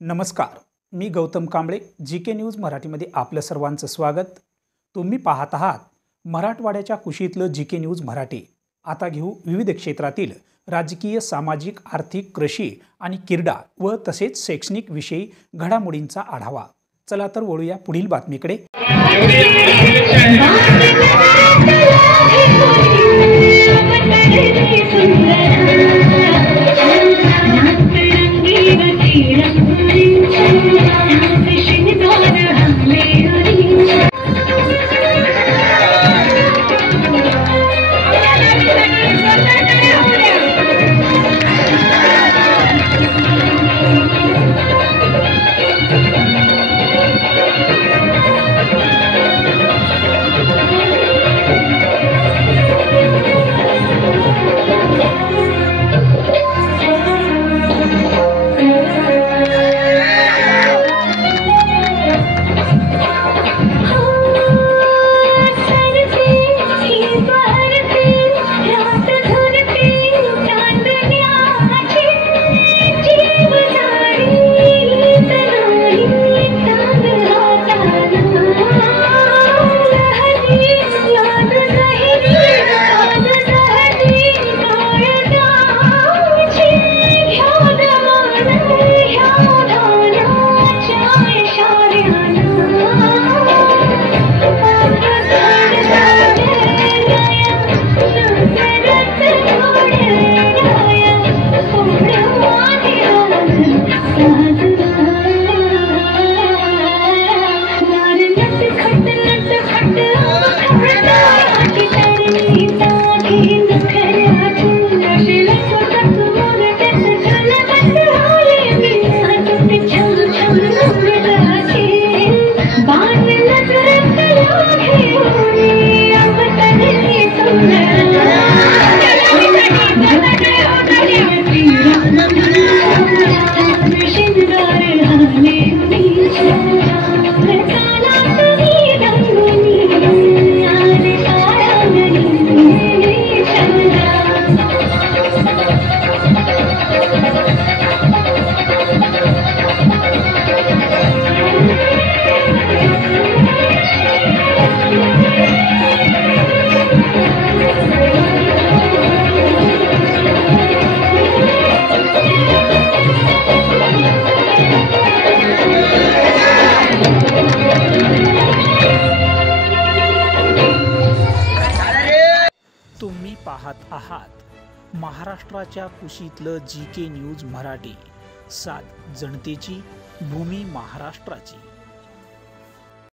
नमस्कार, मी गौतम कांबळे जी के न्यूज मराठीमध्ये आपलं सर्वांचं स्वागत। तुम्ही पाहत आहात मराठवाड्याच्या कुशीतलं जी के न्यूज मराठी। आता घेऊ विविध क्षेत्रातील राजकीय, सामाजिक, आर्थिक, कृषी आणि क्रीडा व तसेच शैक्षणिक विषयी घडामोडींचा आढावा। चला तर वळूया पुढील बातमीकडे। तुम्ही पाहत आहात महाराष्ट्राच्या कुशीतलं जी के न्यूज मराठी। सात जनतेची, भूमी महाराष्ट्राची।